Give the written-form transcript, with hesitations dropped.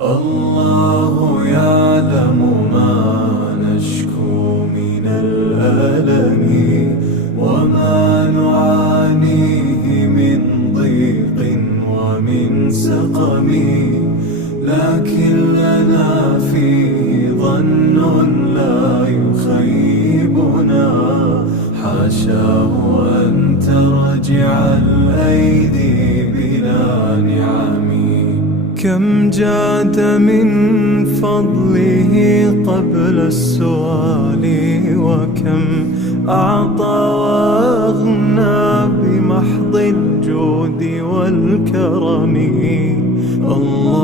الله يعلم ما نشكو من الألم وما نعانيه من ضيق ومن سقم، لكن لنا فيه ظن لا يخيبنا، حاشاه أن ترجع الأيدي بلا نعم. كم جاد من فضله قبل السؤال، وكم أعطى وأغنى بمحض الجود والكرم. الله